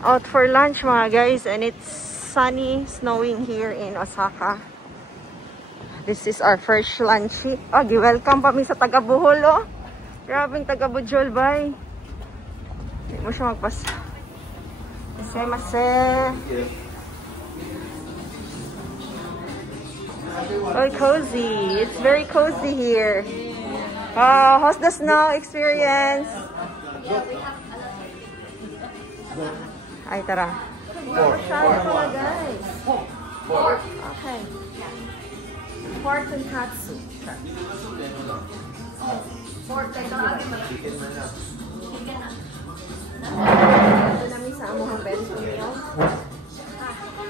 Out for lunch mga guys, and it's sunny, snowing here in Osaka. This is our first lunch. Oh, welcome pa mi sa taga Bohol, oh. Grabing taga Bujol, bye. Hindi mo siya magpasa. Mase. Oh, cozy. It's very cozy here. How's the snow experience? Ay, tara. Masyado pala, guys. Okay. Pork and katsu. Pork and katsu. Ito namin sa amuhang bench meal.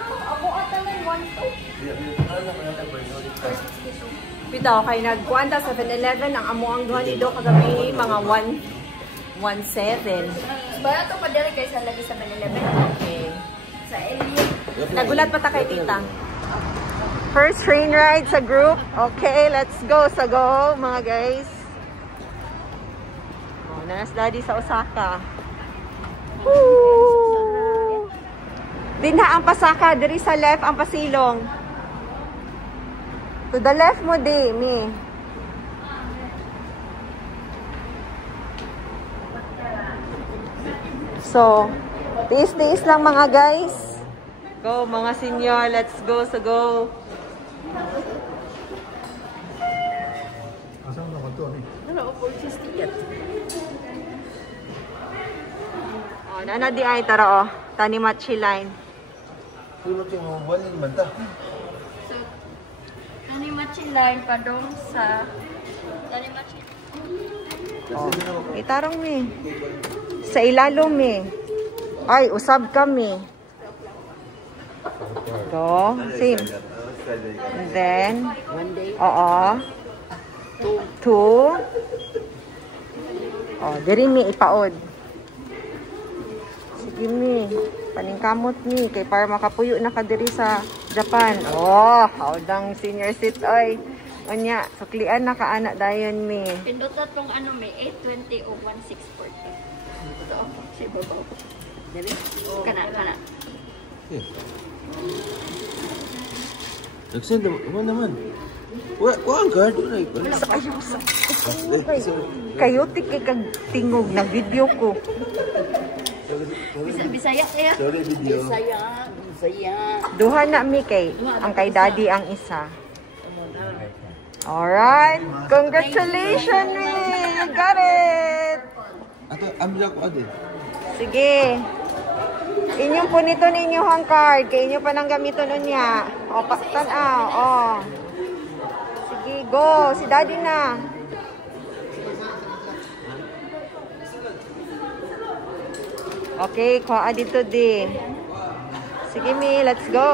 Ako ata lang 1-2. Pito, kay nagkuanta sa 7-Eleven ang amuhang duha ni Do kagabi mga 1-7. Barato pa dali kayo sa lagi sa 7-Eleven. Okay. Sa Elliot. Nagulat pa ta kay tita. First train ride sa group. Okay, let's go sa go mga guys. Oh, nanas daddy sa Osaka. Woo! Dinha ang pasaka, diri sa left ang pasilong. To the left mo di, mi. So, tiis-tiis lang mga guys. Go mga senior, let's go sa go. Asan mo naman ito, ani? Ano, purchase ticket. Oh, nana di ay tara oh. Tanimachi line. Tulog yung mga buwan man ta. So, Tanimachi line pa doon sa Tanimachi. Oh, itarong mi. Sa ilalom mi. Ay, usab kami. Go. Same. And then, oo. 2. Oh, diri mi ipaod. Sige mi. Paningkamot mi. Kay para makapuyo na ka diri sa Japan. Oh, haudang senior seat. Ay, anya, suklian na ka anak dayon mi. Pindutot tong ano may 820 o 1640. Ito ako, si babaw. Dali? Kana. Nagsend mo naman. Wala ang card. Ayaw sa... Kayotik kag tingog na video ko. Bisaya kaya? Sorry, video. Bisaya. Duha na mi kay ang kay daddy ang isa. Alright. Congratulations me. You got it. Ato, ambil ako ade. Sige. Inyong punito ninyo ang card. Kaya inyo pa nang gamiton nun niya. O, tanaw. O. Sige, go. Si daddy na. Okay, kuha dito di. Sige, mi. Let's go.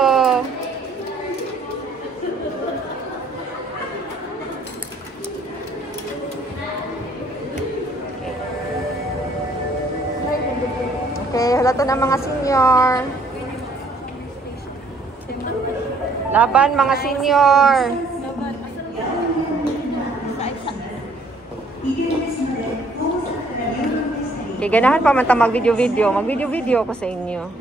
Okay, halata na mga senior. Laban mga senior. Okay, ganahan pa man ta mag-video-video. Mag-video-video ko sa inyo.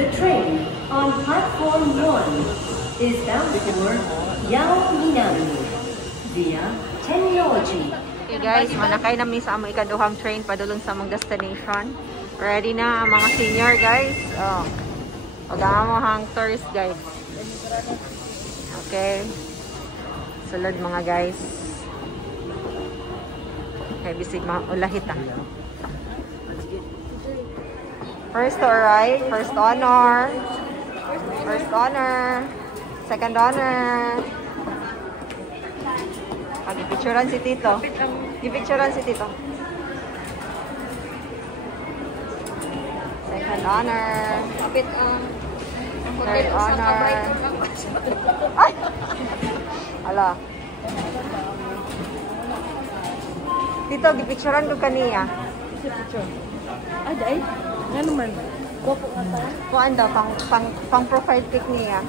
The train on platform 1 is bound for Yaominami via Tennoji. Okay guys, manakay namin sa among ikaduhang train padulong sa among destination. Ready na ang mga senior guys. Oh. Pag-amo hang tourist guys. Okay. Sulod mga guys. Okay, bisig maulahit ah. First to arrive, first honor. First honor. Second honor. Pag-picturean si Tito. Gipicturean si Tito. Second honor. Third honor. Ay! Ala. Tito, gipicturean ko kaniya. Picture. Ah, dahil? Nga naman. Gopo nga ta. Kuan daw, pang profile pic niya.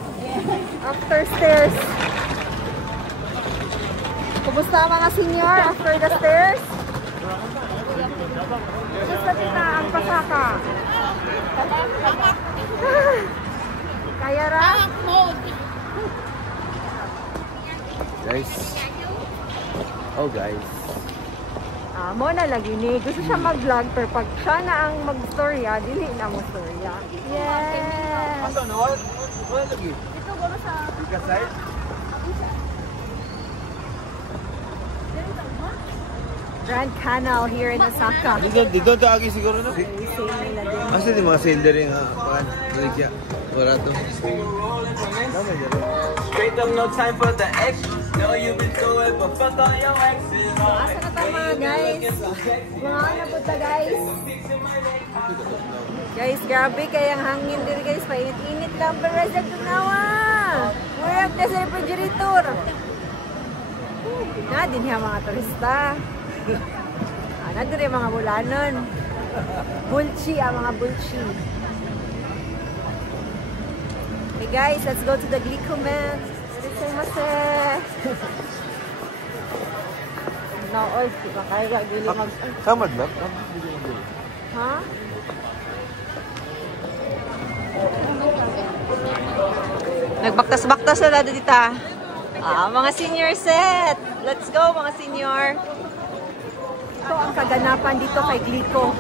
After stairs. Kumusta ang mga senior after the stairs? Gusto kita ang pasaka. Kaya ra? Guys. Oh guys. Mo na lagi ni. Gusto siya mag-vlog pero pag siya na ang mag-storya, dili na mo storya. Yes! Asa na? Wala lagi. Ito, gano sa... Kasay? Grand Canal here in Osaka. Dito taagi siguro na. Sale nila din. Asa di mga seller nga paan? Ligya. Wala to. Straight up, no time for the extra. Know you've been through it, but fuck all your exes. Asa na tayo mga guys? Mga ano po ta guys? Guys, grabe kayang hangin din guys. Painit-init lang. Pero sa tunawa. Murag na sa refrigerator. Na din yung mga turista. Nandun yung mga bulanon. Bulchi, mga bulchi. Hey guys, let's go to the Glicoman. Arigatou. No, oy, di ba kaya gili mag... Kamad lang? Ha? Nagbaktas-baktas na dito dita. Mga senior set. Let's go, mga senior. Ito ang kaganapan dito kay Glico.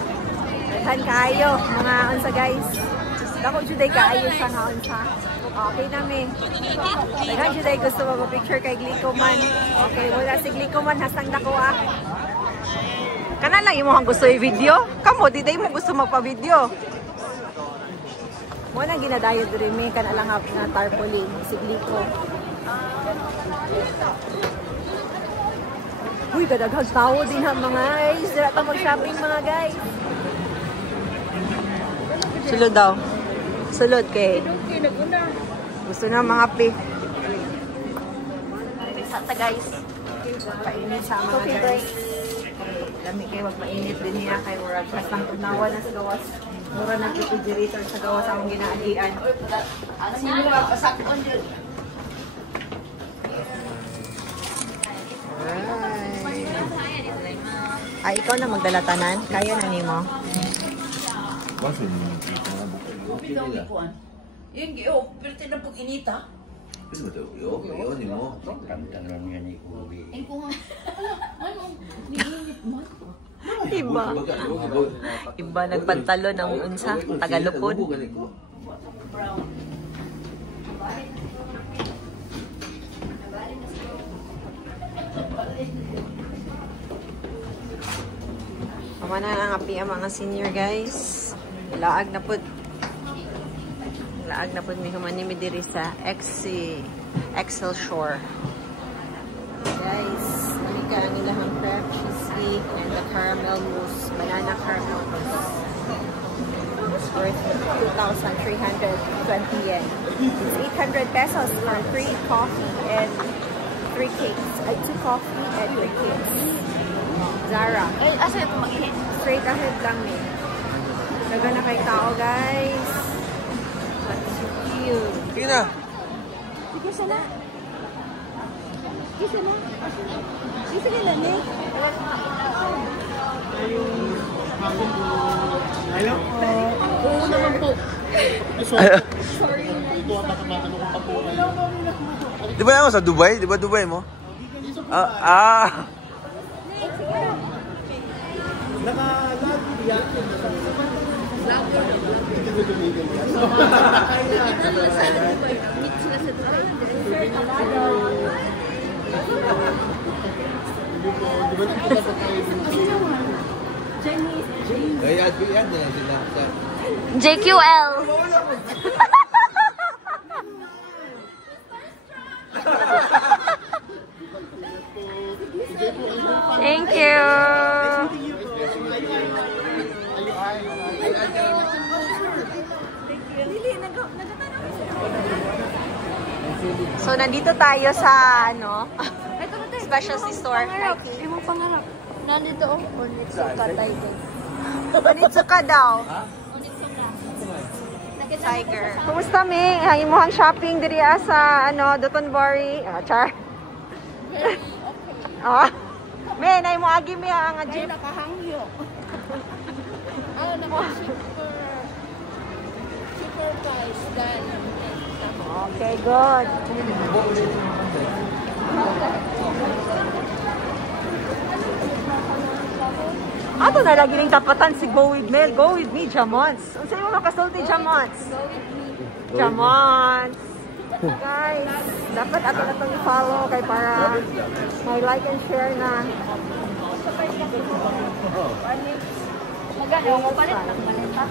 Daghan kaayo, mga unsa guys. Dako juday kaayo sa naunsa. Okay namin. Daghan juday gusto mag-picture kay Glico man. Okay, wala si Glico man hasang dako ah. Kana lang imong gusto i-video? Kamo di day mo gusto magpa-video. Mo na ginadayo diri mi kana lang na tarpaulin si Glico. Uy, gadaghang tao din ha mga guys. Dira ta mag-shopping mga guys. Sulod daw. Sulod kay. Gusto na mga pi. Sata guys. Painit sa mga guys. Lami kayo magpainit din niya kay murag pasang tunawa na sa gawas. Mura na refrigerator sa gawas akong ginaagian. Sino ba pasakon yun? Ay, ikaw na magdala tanan? Kaya na ni mo? Bakit mo? Yung giyo, pero tinapog inita. Pwede ba ito? Iyo, ni mo. Ay ko nga. Ano? Niinit mo? Iba. Iba nagpantalo ng unsa, tagalupod. Tama na ang api ang mga senior guys. Laag na pud. Laag na pud mi humanimi diri sa Excel Shore. Guys, malika ang ilahang crab cheesecake and the caramel mousse, banana caramel mousse. It's worth 2,320 yen. It's 800 pesos for 3 coffee and 3 cakes. 2 coffee and 3 cakes. Zara. Eh, asa ito mag-ihit? Straight ahead lang eh. Naga na kay tao guys. That's so cute. Sige na. Sige sana. Sige sana. Sige sana ni. Hello po. Oo naman po. Sorry. Di ba naman sa Dubai? Di ba Dubai mo? JQL. Thank you. So, nandito tayo sa, specialty store. Imong pangarap. Nandito oh. Onitsuka Tiger. Onitsuka daw. Tiger. Kumusta, Mi? Imuhang shopping diri sa, Dotonbori. Char. Okay. Me, na mo agi mi ang gym. Nakahangyo. cheaper price than Okay, good. Ato na lagi ning tapatan si Go With Mel. Go With Me, Jamons. Unsay mo makasulti, Jamons? Jamons. Guys, dapat ato na itong i-follow kay para may like and share na. magano mo palit ng maleta.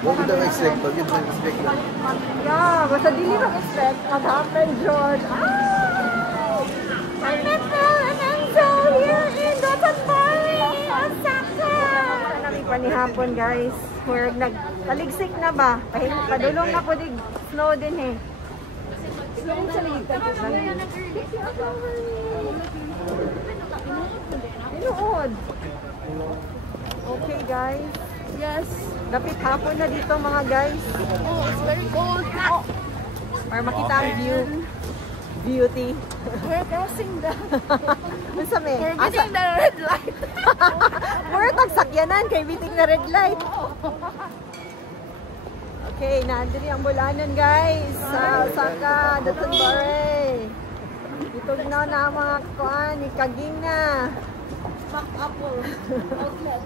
Huwag mo daw expect. Huwag mo daw expect lang. Yeah, basta dili mag-expect. Mag-happen, George. I met Mel and Enzo here in Dotonbori, Osaka. Namin pa ni hapon, guys. We're nagtaligsik na ba? Padulong na po di snow din eh. Snow sa ligtad. Inuod. Okay, guys. Yes. Dapit hapon na dito, mga guys. Oh, it's very cold. Para makita ang view. Beauty. We're crossing the... Ano sa may? We're getting the red light. We're tagsakyanan kay biting na red light. Okay, nandun ang bulanan, guys. Sa Osaka, Dotonbori. Itog na ang mga kuan, ikaging na. Apple. Outlet.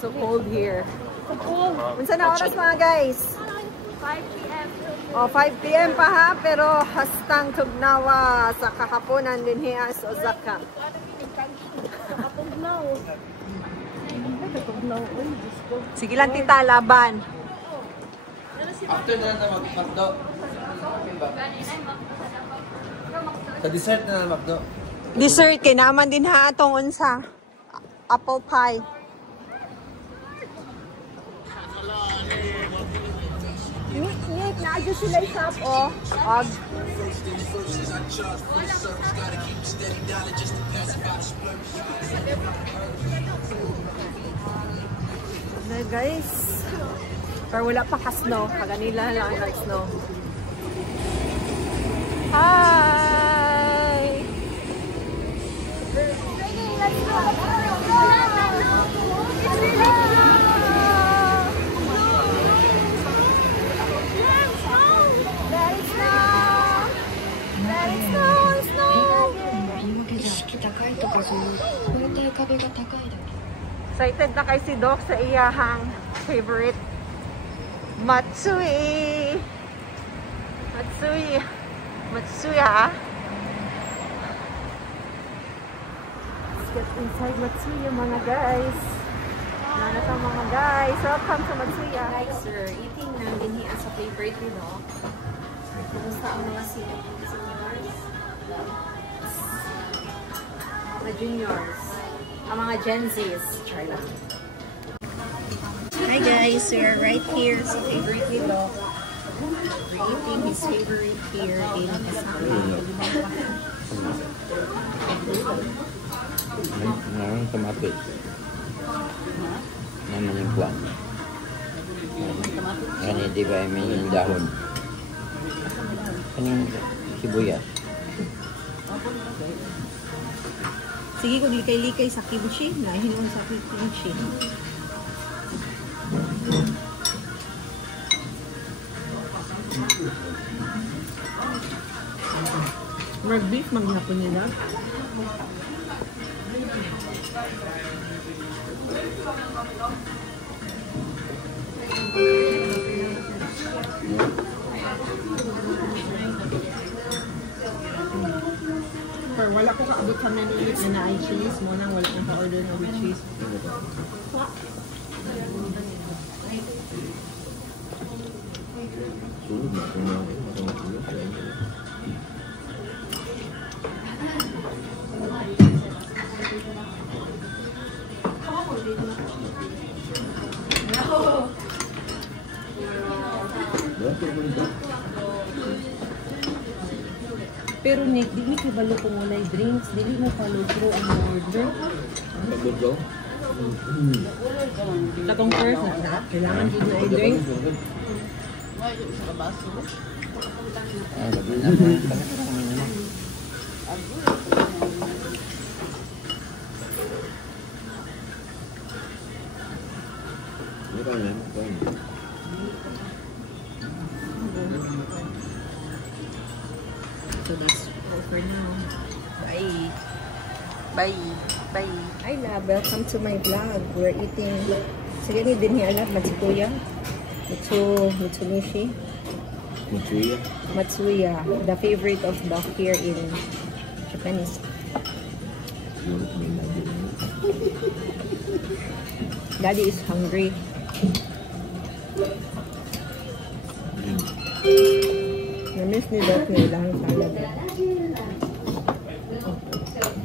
So cold here. So cold. Unsa na oras, mga guys? 5 p.m. O, 5 p.m. pa ha, pero hastang tugnawa sa kakapunan din hiya sa Osaka. Kapugnaw. Sige lang, tita, laban. After na lang na mag-McDo. Sa dessert na lang McDo. Dessert, kinaman din ha atong unsa. Apple pie. Nick, naadyo sila shop, oh. Na guys. Pero wala pa ka-snow. Kaganila lang nag-snow. Hi! Excited na kay si Doc sa iyahang favorite Matsui. Matsuya. Let's get inside Matsuya, mga guys. Nana sa mga guys. Welcome to Matsuya. Hi sir, eating na din hiya sa favorite ni Doc. Kumusta ang mga seniors? Mga juniors. Ang mga Gen Zs. Try lang. Hi guys, we're right here sa favorite ni Doc. We're eating his favorite here in Osaka. Ngayon tomato. Naman yung kwan. Yan hindi ba may dahon? Kanyung sibuyas. Sige, kung likay-likay sa kimchi. Nahinuon sa kimchi. Mag-beef, maghapon nila. Pero wala ko kaabot sa menu na na cheese mo nang wala kong ka-order na with cheese. Sulog na kung Pero Nick, di mo kibalo kung walay drinks, dili mo follow through ang order. Pagod Takong first na kailangan din na i-drink. So this all for now. Bye. Bye. Bye. Hi love, welcome to my vlog. We're eating. Sige ni din niya alam matsukuya. Mitsumishi. Matsuya, the favorite of dog here in Japanese. Daddy is hungry. Na-miss ni Doc na ilang salad.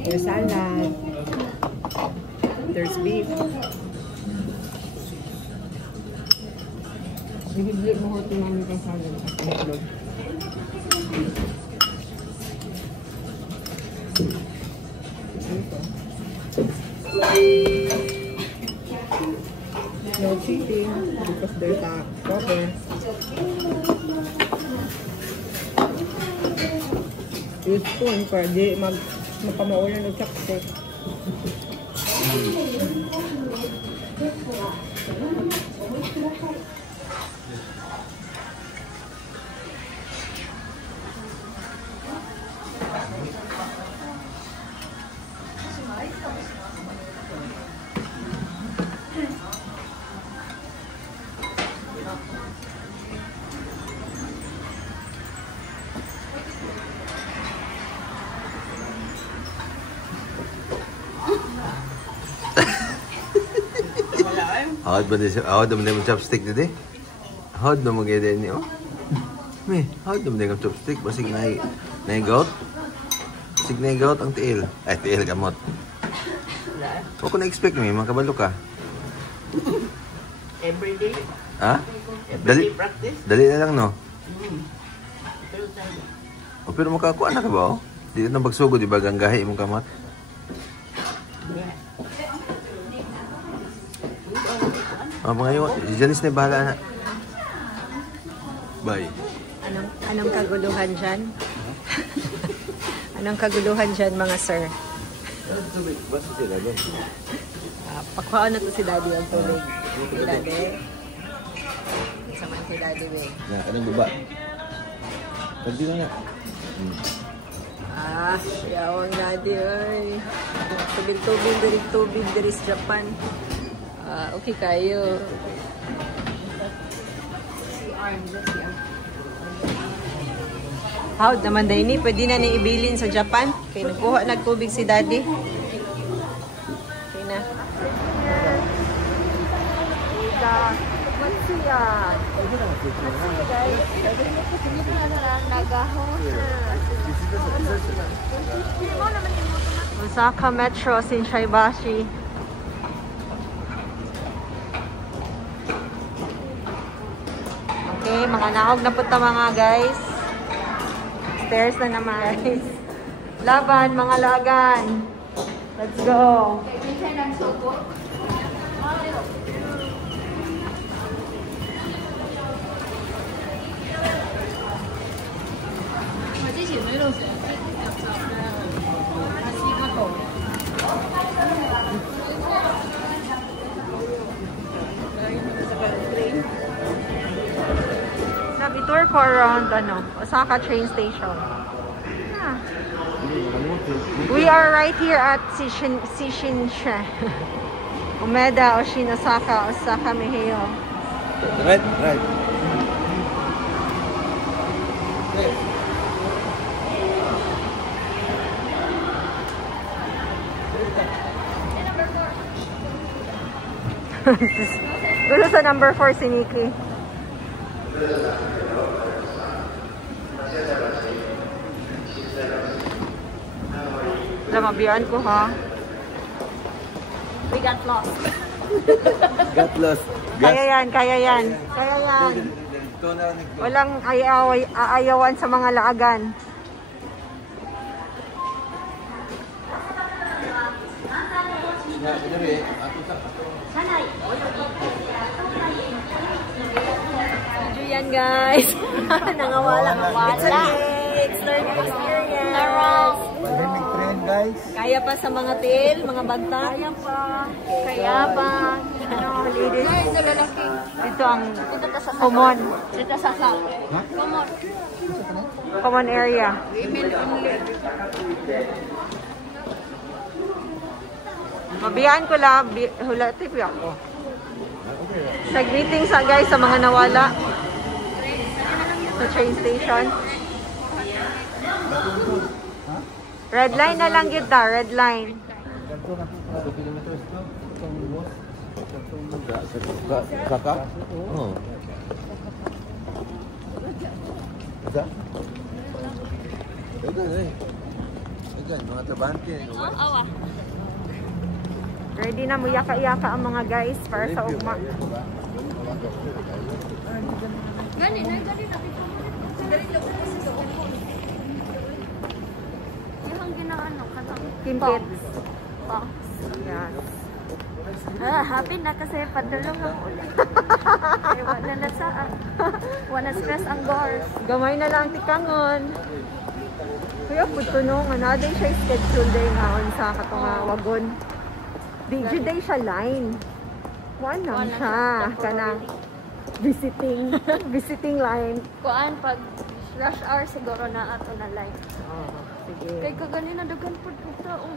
There's salad. There's beef. Bibigyan mo ko ito namin ng salad at itlog. No cheating because there's a cover. Use spoon para di mapamaulan ng chopstick. Hawad ba na yung chopstick dito eh? Hawad na mag-edit niyo? May, hawad na yung chopstick. Basig na yung gout? Basig na yung gout ang tiil. Ay, tiil gamot. Huwag ko na-expect mo, makabalo ka. Everyday? Ha? Everyday practice? Dali na lang, no? O, pero makakuha na ka ba, oh? Dito na pagsugod, di ba? Ganggahi mong kamot? Mga yun, si Janice na bahala na. Bye. Anong kaguluhan dyan? Anong kaguluhan dyan, mga sir? Basta sila doon. Pakuhaan na to si Daddy ang tubig. Si Daddy. Saman si Daddy, we. Anong baba? Pagdi na nga. Yawang Daddy, oy. Tubig, there is Japan. Okay kayo. How naman dahil ni, pwede na ni ibilin sa Japan. Kaya nagkuha nagtubig si Daddy. Okay na. Osaka Metro, Shinsaibashi. Okay, mga naog na po ito mga guys. Stairs na naman guys. Laban, mga lagan. Let's go. Tour for around Osaka train station. We are right here at Shishinsha. Umeda, Oshinosaka, Osaka Meheyo. Right. Gusto sa number 4 si Nikki. Mabiyan ko ha. We got lost. Got lost. Kaya yan. Walang aayawan sa mga laagan. Enjoy yan guys. Nangawala. It's okay. It's learning experience. guys. Kaya pa sa mga til, mga banta? Kaya pa. Kaya pa. Ano, ladies? Ito lalaki. Ito ang Dito ta sa common. Dito sa sa. Kumot. Common area. Women only. Mabiyaan ko lang, hula tip ako. Nag-meeting sa guys sa mga nawala sa train station. Red line na lang yun ta, red line. Kakak? Oh. Ada? Ada eh. Ayan, mga trabante. Awa. Ready na mo yaka-yaka ang mga guys para sa ugma. Gani na. Yung ginaano kanang Kimpits. box. Yes. Happy na kasi padulong ang ulit. Ay, wala na saan. Wala stress ang doors. Gamay na lang tikangon. Kuya puto no, nga day siya schedule day ngaon sa katunga wagon. Di day siya line. Wala siya kanang visiting line. Kuan pag rush hour siguro na ato na line. Sige. Kay kaganina dagan pud ko tao.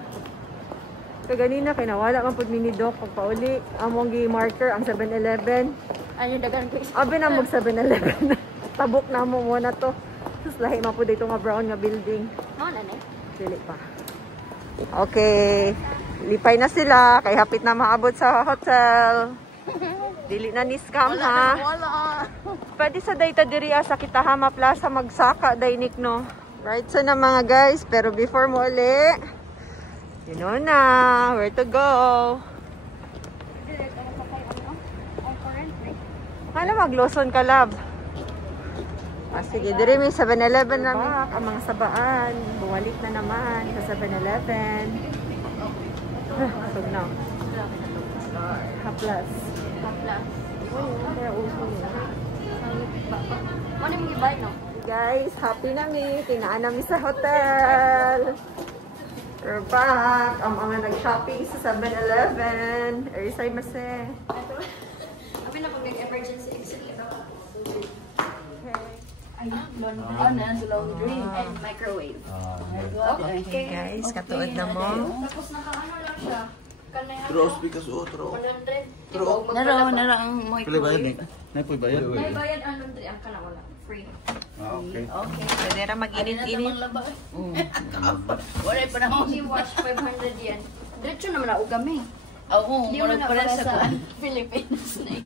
Kaganina kay nawala man pud mini doc pagpauli among gi marker ang 7-Eleven. Ano dagan ko. Abi na mag 7-Eleven. Tabok na mo muna to. Sus lahi man pud dito nga brown nga building. Mo na ni. Dili pa. Okay. Lipay na sila kay hapit na maabot sa hotel. Dili na ni scam ha. Wala. Pwede sa dayta diri sa Kitahama Plaza magsaka daynik no. Right so na mga guys, pero before mo uli, you know na where to go. Ano mag-Lawson ka lab? Sige, diri may 7-Eleven namin. Ang mga sabaan, buwalik na naman sa 7-Eleven. Sog na. Haplas. Ano yung gibay no? Guys, happy na mi. Tinaan namin sa hotel. We're back. Ang mga nag-shopping sa 7-Eleven. Erisay mase. Abi na pag nag-emergency exit. Ano sa laundry And microwave. Okay guys, katuod na mo. Tapos naka-ano lang siya. Kanaya. Terus because terus. 100. Naro ang mo Pili bayad ni? Napoy bayad. May bayad ang laundry. Ang kana wala. Free. Okay. Pwede ra mag-init-init. Wala pa na ako. Easy wash 500 yan. Diretso naman na ugami. Oo, Hindi mo na para para sa sa Philippines na